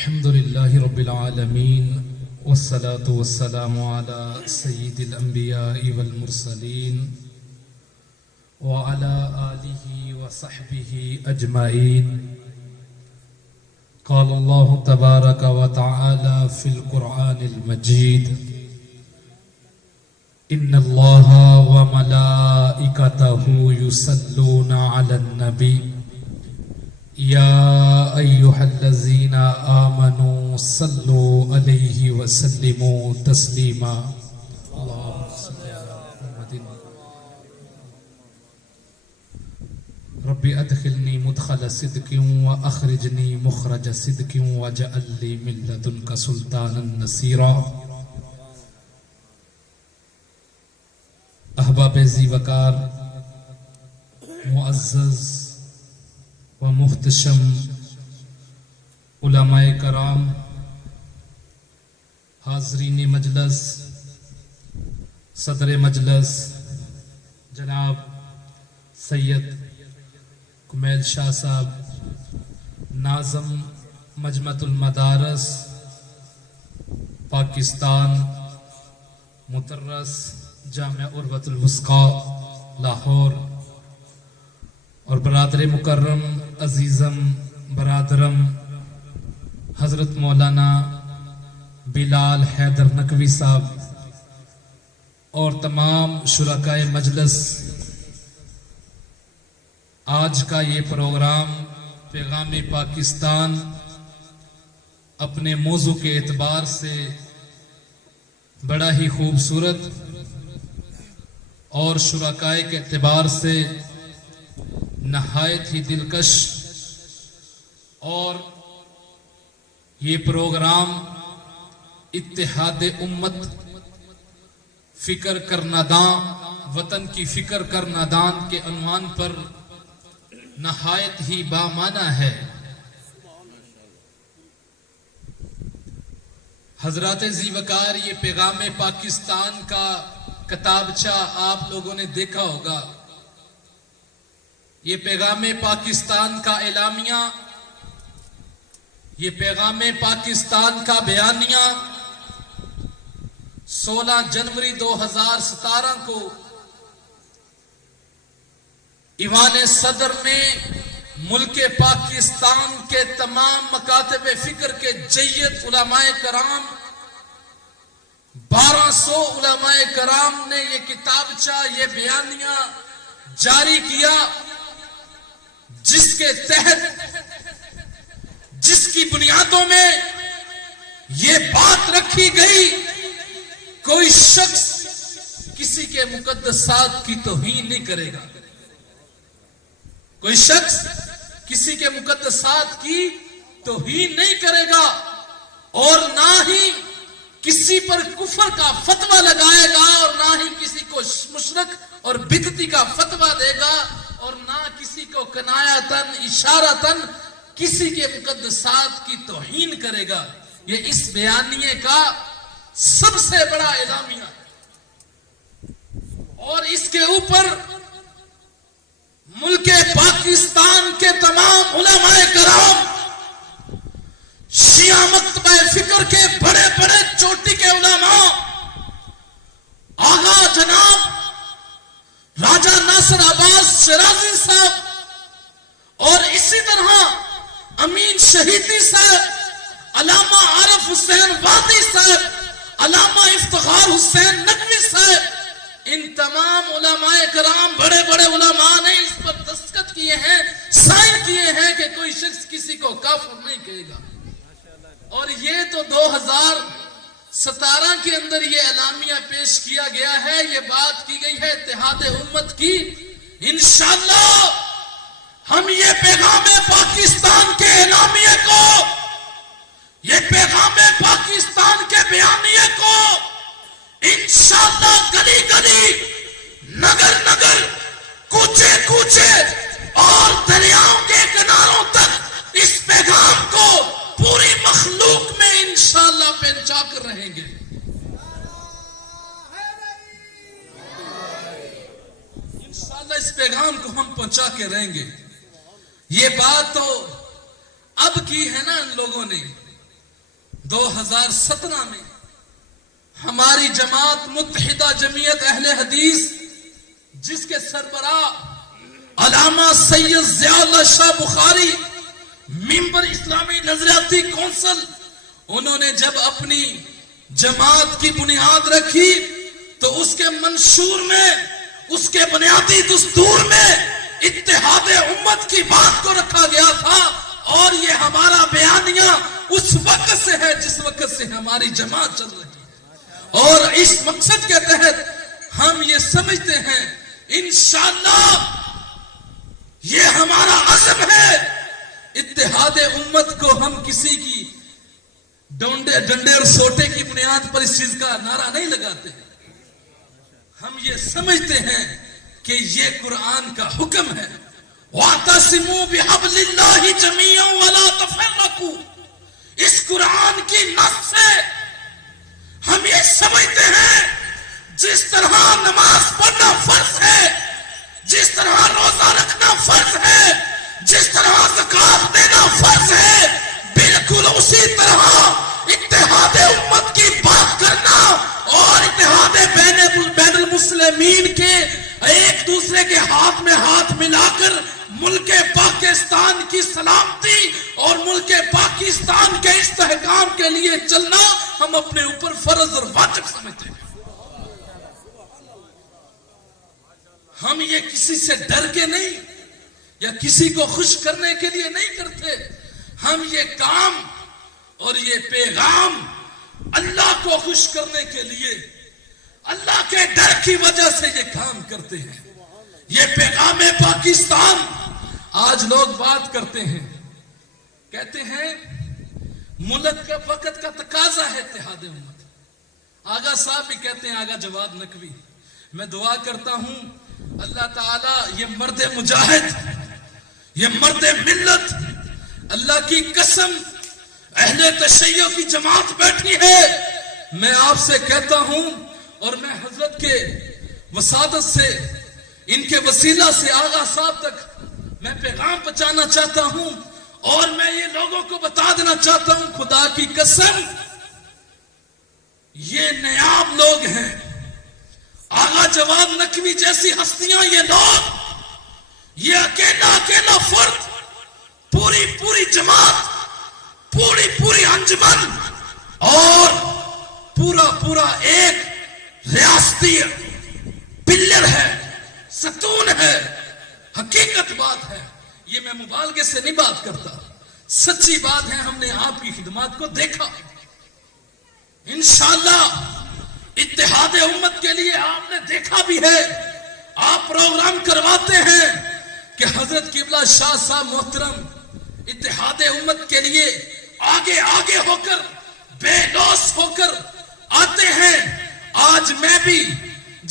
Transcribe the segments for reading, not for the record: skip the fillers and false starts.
الحمد لله رب العالمين والصلاة والسلام على سيد الأنبياء والمرسلين وعلى آله وصحبه أجمعين. قال الله تبارك وتعالى في القرآن المجيد: إن الله وملائكته يصلون على النبي يا أيها الذين آمنوا صلوا عليه وسلموا تسليما. اللهم صل على محمد. رب أدخلني مدخل صدق وأخرجني مخرج صدق واجعل لي من لدنك سلطانا نصيرا. احباب ذی وقار، معزز و محتشم علماء کرام، حاضرین مجلس، صدر مجلس جناب سید کمیل شاہ صاحب، ناظم مجمع المدارس پاکستان، مدرس جامعہ عروۃ الوثقی لاہور، اور برادر مکرم عزیزم برادرم حضرت مولانا بلال حیدر نقوی صاحب اور تمام شرکائے مجلس، آج کا یہ پروگرام پیغام پاکستان اپنے موضوع کے اعتبار سے بڑا ہی خوبصورت اور شرکائے کے اعتبار سے نہایت ہی دلکش، اور یہ پروگرام اتحاد امت، فکر کر ناداں، وطن کی فکر کر نادان کے عنوان پر نہایت ہی بامعنی ہے. حضرات ذی وقار، یہ پیغام پاکستان کا کتابچہ آپ لوگوں نے دیکھا ہوگا. یہ پیغام پاکستان کا اعلامیہ، یہ پیغام پاکستان کا بیانیہ 16 جنوری 2017 کو ایوان صدر نے ملک پاکستان کے تمام مکاتب فکر کے جید علماء کرام، 1200 علماء کرام نے یہ کتابچہ، یہ بیانیہ جاری کیا، جس کے تحت، جس کی بنیادوں میں یہ بات رکھی گئی، کوئی شخص کسی کے مقدسات کی توہین نہیں کرے گا، کوئی شخص کسی کے مقدسات کی توہین نہیں کرے گا، اور نہ ہی کسی پر کفر کا فتویٰ لگائے گا، اور نہ ہی کسی کو مشرک اور بدعتی کا فتویٰ دے گا، اور نہ کسی کو کنایتاً اشارتاً کسی کے مقدسات کی توہین کرے گا. یہ اس بیانیے کا سب سے بڑا اعلامیہ ہے، اور اس کے اوپر ملک پاکستان کے تمام علماء کرام، شیعہ مکتبہ فکر کے بڑے بڑے چوٹی کے علماء، آغا جناب راجہ ناصر عباس شیرازی صاحب، اور اسی طرح امین شہیدی صاحب، علامہ عارف حسین وادی صاحب، علامہ افتخار حسین نقوی صاحب، ان تمام علماء کرام، بڑے بڑے علماء نے اس پر دستخط کیے ہیں، سائن کیے ہیں کہ کوئی شخص کسی کو کافر نہیں کہے گا. اور یہ تو 2017 کے اندر یہ اعلامیہ پیش کیا گیا ہے، یہ بات کی گئی ہے اتحاد امت کی. انشاءاللہ ہم یہ پیغام پاکستان کے اعلامیہ کو، یہ پیغام پاکستان کے بیانیے کو انشاءاللہ گلی گلی، نگر نگر، کوچے کوچے اور دریاؤں کے کناروں تک اس پیغام کو پوری مخلوق میں انشاءاللہ پہنچا کر رہیں گے. انشاءاللہ اس پیغام کو ہم پہنچا کے رہیں گے. یہ بات تو اب کی ہے نا ان لوگوں نے، 2017 میں ہماری جماعت متحدہ جمعیت اہل حدیث جس کے سربراہ علامہ سید ضیاء اللہ شاہ بخاری ممبر اسلامی نظریاتی کونسل، انہوں نے جب اپنی جماعت کی بنیاد رکھی تو اس کے منشور میں، اس کے بنیادی دستور میں اتحاد امت کی بات کو رکھا گیا تھا، اور یہ ہمارا بیانیہ اس وقت سے ہے جس وقت سے ہماری جماعت چل رہی ہے، اور اس مقصد کے تحت ہم یہ سمجھتے ہیں انشاءاللہ یہ ہمارا عزم ہے، اتحاد امت کو ہم کسی کی ڈنڈے اور سوٹے کی بنیاد پر اس چیز کا نعرہ نہیں لگاتے ہیں، ہم یہ سمجھتے ہیں کہ یہ قرآن کا حکم ہے، وَاعْتَصِمُوا بِحَبْلِ اللَّهِ جَمِيعًا وَلَا تَفَرَّقُوا۔ اس قرآن کی نص سے ہم یہ سمجھتے ہیں جس طرح نماز پڑھنا فرض ہے، جس طرح روزہ رکھنا فرض ہے، جس طرح زکات دینا فرض ہے، بالکل اسی طرح اتحاد امت کی بات کرنا اور اتحاد بین المسلمین کے ایک دوسرے کے ہاتھ میں ہاتھ ملا کر ملک پاکستان کی سلامتی اور ملک پاکستان کے استحکام کے لیے چلنا ہم اپنے اوپر فرض اور واجب سمجھتے ہیں۔ ہم یہ کسی سے ڈر کے نہیں یا کسی کو خوش کرنے کے لیے نہیں کرتے، ہم یہ کام اور یہ پیغام اللہ کو خوش کرنے کے لیے، اللہ کے ڈر کی وجہ سے یہ کام کرتے ہیں۔ یہ پیغام پاکستان، آج لوگ بات کرتے ہیں، کہتے ہیں ملک کا وقت کا تقاضا ہے اتحاد امت۔ آغا صاحب بھی کہتے ہیں، آغا جواد نقوی، میں دعا کرتا ہوں اللہ تعالی یہ مرد مجاہد، یہ مرد ملت، اللہ کی قسم اہل تشیع کی جماعت بیٹھی ہے، میں آپ سے کہتا ہوں اور میں حضرت کے وسادت سے، ان کے وسیلہ سے آغا صاحب تک میں پیغام پہنچانا چاہتا ہوں، اور میں یہ لوگوں کو بتا دینا چاہتا ہوں، خدا کی قسم یہ نیاب لوگ ہیں، آغا جواد نقوی جیسی ہستیاں، یہ لوگ، یہ اکیلا فرد، پوری جماعت، پوری انجمن اور پورا ایک ریاستی پلر ہے، ستون ہے، حقیقت بات ہے، یہ میں مبالغے سے نہیں بات کرتا، سچی بات ہے، ہم نے آپ کی خدمات کو دیکھا۔ انشاءاللہ اتحاد امت کے لیے آپ نے دیکھا بھی ہے، آپ پروگرام کرواتے ہیں کہ حضرت قبلہ شاہ صاحب محترم اتحاد امت کے لیے آگے ہو کر، بے لوث ہو کر آتے ہیں۔ آج میں بھی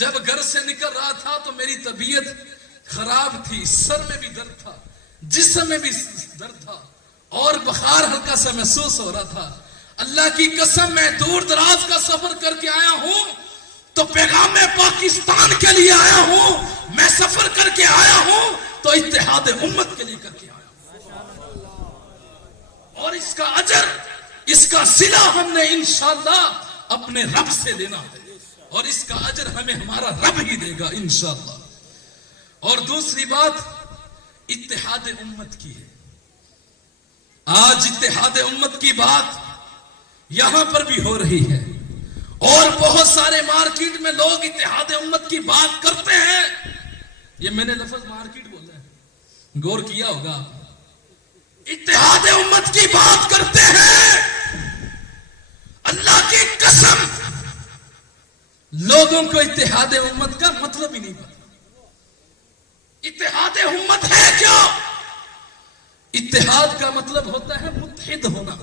جب گھر سے نکل رہا تھا تو میری طبیعت خراب تھی، سر میں بھی درد تھا، جسم میں بھی درد تھا، اور بخار ہلکا سا محسوس ہو رہا تھا۔ اللہ کی قسم میں دور دراز کا سفر کر کے آیا ہوں تو پیغام پاکستان کے لیے آیا ہوں، میں سفر کر کے آیا ہوں تو اتحاد امت کے لیے کر کے آیا ہوں، اور اس کا اجر، اس کا صلہ ہم نے انشاءاللہ اپنے رب سے لینا ہے، اور اس کا اجر ہمیں ہمارا رب ہی دے گا انشاءاللہ۔ اور دوسری بات اتحاد امت کی ہے، آج اتحاد امت کی بات یہاں پر بھی ہو رہی ہے، اور بہت سارے مارکیٹ میں لوگ اتحاد امت کی بات کرتے ہیں، یہ میں نے لفظ مارکیٹ بولا ہے، غور کیا ہوگا، اتحاد امت کی بات کرتے ہیں، اللہ کی قسم لوگوں کو اتحاد امت کا مطلب ہی نہیں پتا۔ اتحاد امت ہے کیا؟ اتحاد کا مطلب ہوتا ہے متحد ہونا،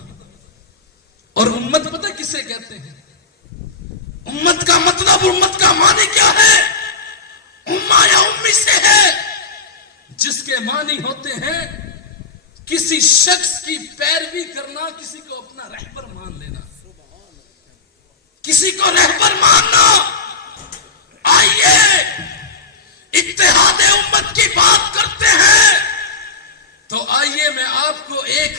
اور امت پتہ کسے کہتے ہیں؟ امت کا مطلب، امت کا معنی کیا ہے؟ امہ یا امی سے ہے، جس کے معنی ہوتے ہیں کسی شخص کی پیروی کرنا، کسی کو اپنا رہبر مان لینا، کسی کو رہبر ماننا۔ آئیے اتحاد امت کی بات کرتے ہیں، تو آئیے میں آپ کو ایک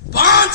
5।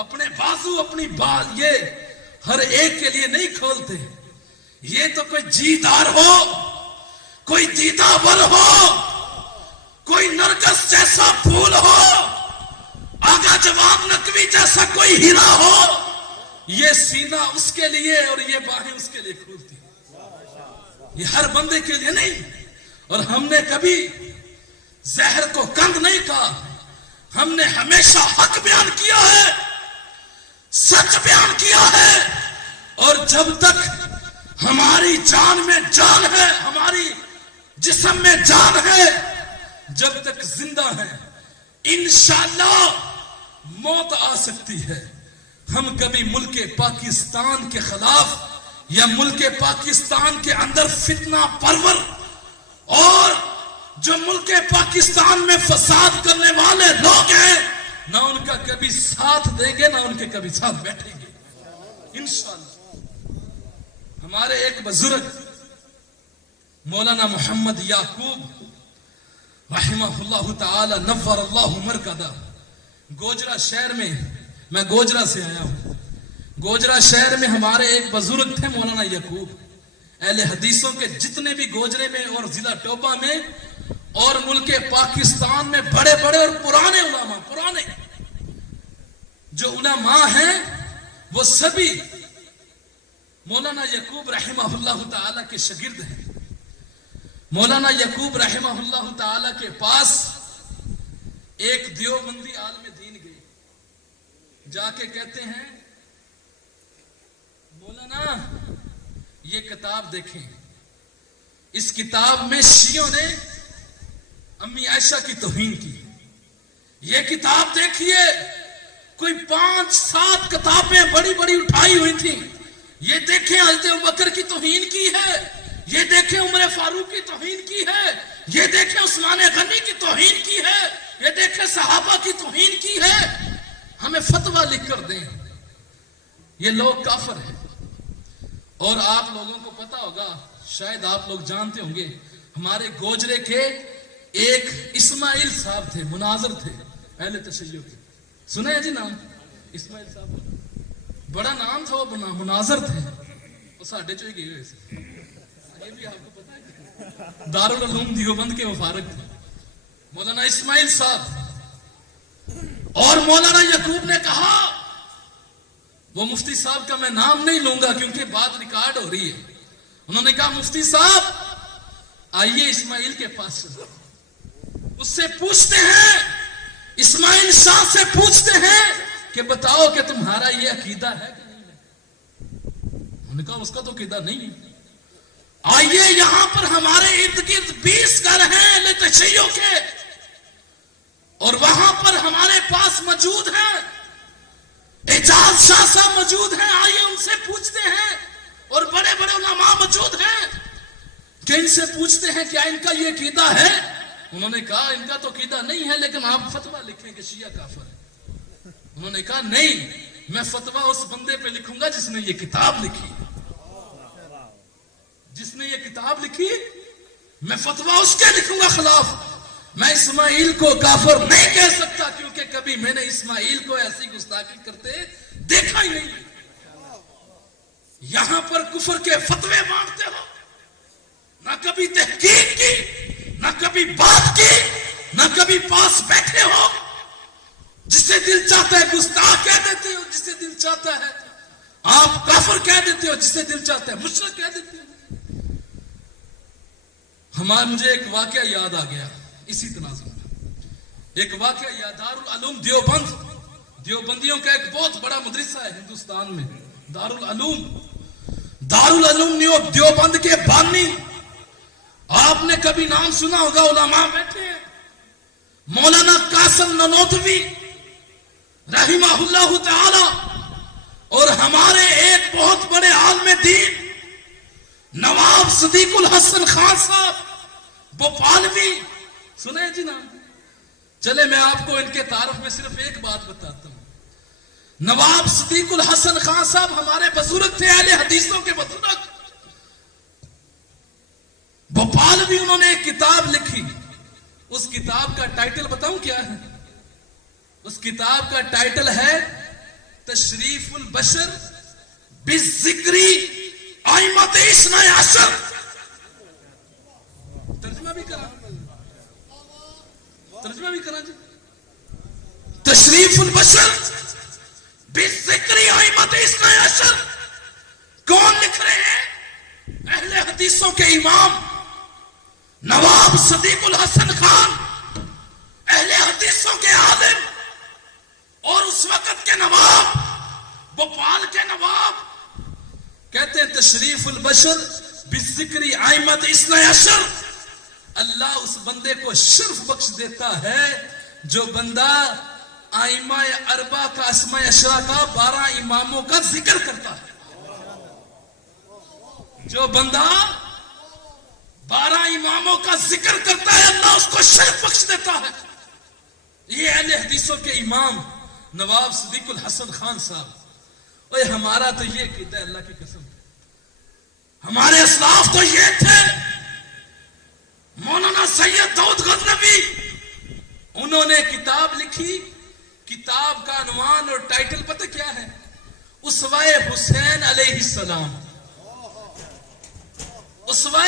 اپنے بازو اپنی یہ ہر ایک کے لیے نہیں کھولتے. یہ تو کوئی جیدار ہو, کوئی دیداور ہو, کوئی نرگس جیسا پھول ہو, آگا جواب نقوی جیسا کوئی ہیرا ہو, یہ سینہ اس کے لیے اور یہ باہیں اس کے لیے کھولتی. یہ ہر بندے کے لیے نہیں. اور ہم نے کبھی زہر کو کند نہیں کہا. ہم نے ہمیشہ حق بیان کیا ہے, سچ بیان کیا ہے. اور جب تک ہماری جان میں جان ہے, ہماری جسم میں جان ہے, جب تک زندہ ہے, انشاءاللہ موت آ سکتی ہے. ہم کبھی ملک پاکستان کے خلاف یا ملک پاکستان کے اندر فتنہ پرور اور جو ملک پاکستان میں فساد کرنے والے لوگ ہیں, نہ ان کا کبھی ساتھ دیں گے, نہ ان کے کبھی ساتھ بیٹھیں گے انشاءاللہ. ہمارے ایک بزرگ مولانا محمد یعقوب رحمہ اللہ تعالی نور اللہ مرکزہ, گوجرا شہر میں گوجرا سے آیا ہوں. گوجرا شہر میں ہمارے ایک بزرگ تھے مولانا یعقوب. اہل حدیثوں کے جتنے بھی گوجرے میں اور ضلع ٹوبہ میں اور ملک پاکستان میں بڑے بڑے اور پرانے علماء, پرانے جو علماء ہیں وہ سبھی مولانا یعقوب رحمہ اللہ تعالی کے شاگرد ہیں. مولانا یعقوب رحمہ اللہ تعالی کے پاس ایک دیوبندی عالم دین گئے, جا کے کہتے ہیں مولانا یہ کتاب دیکھیں, اس کتاب میں شیعوں نے امی عائشہ کی توہین کی. یہ کتاب دیکھیے, کوئی 5-7 کتابیں بڑی بڑی اٹھائی ہوئی تھیں. یہ دیکھیں حضرت ابوبکر کی توہین کی ہے, یہ دیکھیں عمر فاروق کی توہین کی ہے, یہ دیکھیں عثمان غنی کی توہین کی ہے, یہ دیکھیں صحابہ کی توہین کی ہے. ہمیں فتویٰ لکھ کر دیں. یہ لوگ کافر ہیں. اور آپ لوگوں کو پتا ہوگا, شاید آپ لوگ جانتے ہوں گے, ہمارے گوجرے کے ایک اسماعیل صاحب تھے, مناظر تھے اہل تشیع کے. سنے ہیں جی نام اسماعیل صاحب؟ بڑا نام تھا, وہ مناظر تھے. وہ ساڑھے چوئی گئے ہوئے سے, یہ بھی آپ کو پتا ہے, دارالعلوم دیوبند کے مفارق تھے مولانا اسماعیل صاحب. اور مولانا یعقوب نے کہا, وہ مفتی صاحب کا میں نام نہیں لوں گا کیونکہ بات ریکارڈ ہو رہی ہے, انہوں نے کہا مفتی صاحب آئیے اسماعیل کے پاس, اس سے پوچھتے ہیں, اسماعیل شاہ سے پوچھتے ہیں کہ بتاؤ کہ تمہارا یہ عقیدہ ہے کہ نہیں ہے. انہوں نے کہا اس کا تو عقیدہ نہیں ہے. آئیے یہاں پر ہمارے ارد گرد 20 گھر ہیں اہل تشیع کے, اور وہاں پر ہمارے پاس موجود ہیں اعجاز شاہ صاحب موجود ہیں. آئیے ان سے پوچھتے ہیں, اور بڑے بڑے علماء موجود ہیں کہ ان سے پوچھتے ہیں کیا ان کا یہ عقیدہ ہے. انہوں نے کہا ان کا تو عقیدہ نہیں ہے, لیکن آپ فتویٰ لکھیں کہ شیعہ کافر ہے. انہوں نے کہا نہیں, میں فتویٰ اس بندے پہ لکھوں گا جس نے یہ کتاب لکھی, جس نے یہ کتاب لکھی, میں فتویٰ اس کے لکھوں گا خلاف. میں اسماعیل کو کافر نہیں کہہ سکتا کیونکہ کبھی میں نے اسماعیل کو ایسی گستاخی کرتے دیکھا ہی نہیں. یہاں پر کفر کے فتوے مانگتے ہو, نہ کبھی تحقیق کی, نہ کبھی بات کی, نہ کبھی پاس بیٹھے ہو. جسے دل چاہتا ہے گستاخ کہہ دیتے ہو, جسے دل چاہتا ہے آپ کافر کہہ دیتے ہو, جسے دل چاہتا ہے مشرک کہہ دیتے ہو. مجھے ایک واقعہ یاد آ گیا اسی تناظر میں. ایک واقعہ یاد, دارالعلوم دیوبند, دیوبندیوں کا ایک بہت بڑا مدرسہ ہے ہندوستان میں, دارالعلوم دیوبند کے بانی, آپ نے کبھی نام سنا ہوگا, علماء بیٹھے ہیں, مولانا قاسم نانوتوی رحمہ اللہ تعالی, اور ہمارے ایک بہت بڑے عالم دین نواب صدیق الحسن خان صاحب بھوپالوی. سنے جی نام؟ چلے میں آپ کو ان کے تعارف میں صرف ایک بات بتاتا ہوں. نواب صدیق الحسن خان صاحب ہمارے بزرگ تھے, اہل حدیثوں کے بزرگ. بھوپالوی انہوں نے ایک کتاب لکھی, اس کتاب کا ٹائٹل بتاؤں کیا ہے؟ اس کتاب کا ٹائٹل ہے تشریف البشر بالذکری ائمۃ اثنا عشر. ترجمہ بھی کرا جی. تشریف البشر بالذکری ائمۃ اثنا عشر کون لکھ رہے ہیں؟ اہل حدیثوں کے امام نواب صدیق الحسن خان، اہل حدیثوں کے عالم اور اس وقت کے نواب، بھوپال کے نواب، کہتے ہیں تشریف البشر بالذکری ائمۃ اثنا عشر. اللہ اس بندے کو شرف بخش دیتا ہے جو بندہ ائمہ اربعہ کا اسماء عشرہ کا 12 اماموں کا ذکر کرتا ہے. جو بندہ 12 اماموں کا ذکر کرتا ہے اللہ اس کو شرف بخش دیتا ہے. یہ اہل حدیثوں کے امام نواب صدیق الحسن خان صاحب. اوے ہمارا تو یہ عقیدہ ہے، اللہ کی قسم ہمارے اسلاف تو یہ تھے. مولانا سید داؤد غزنوی انہوں نے کتاب لکھی، کتاب کا عنوان اور ٹائٹل پتہ کیا ہے؟ اسوہ حسین علیہ السلام. اسوہ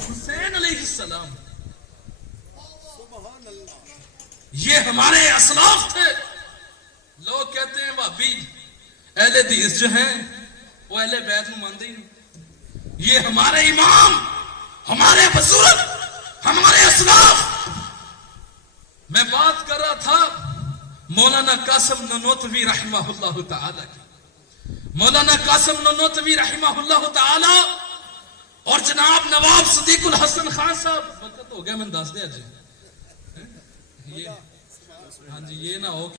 حسین علیہ السلام. یہ ہمارے اسلاف تھے. لوگ کہتے ہیں وہابی اہل حدیث جو ہیں وہ اہل بیت کو مانتے ہی نہیں. یہ ہمارے امام، ہمارے بزرگ، ہمارے اسلاف. میں بات کر رہا تھا مولانا قاسم نانوتوی رحمہ اللہ تعالی کی. مولانا قاسم نانوتوی رحمہ اللہ تعالی اور جناب نواب صدیق الحسن خان صاحب. وقت ہو گیا میں دس دیا جی. ہاں جی، یہ نہ ہو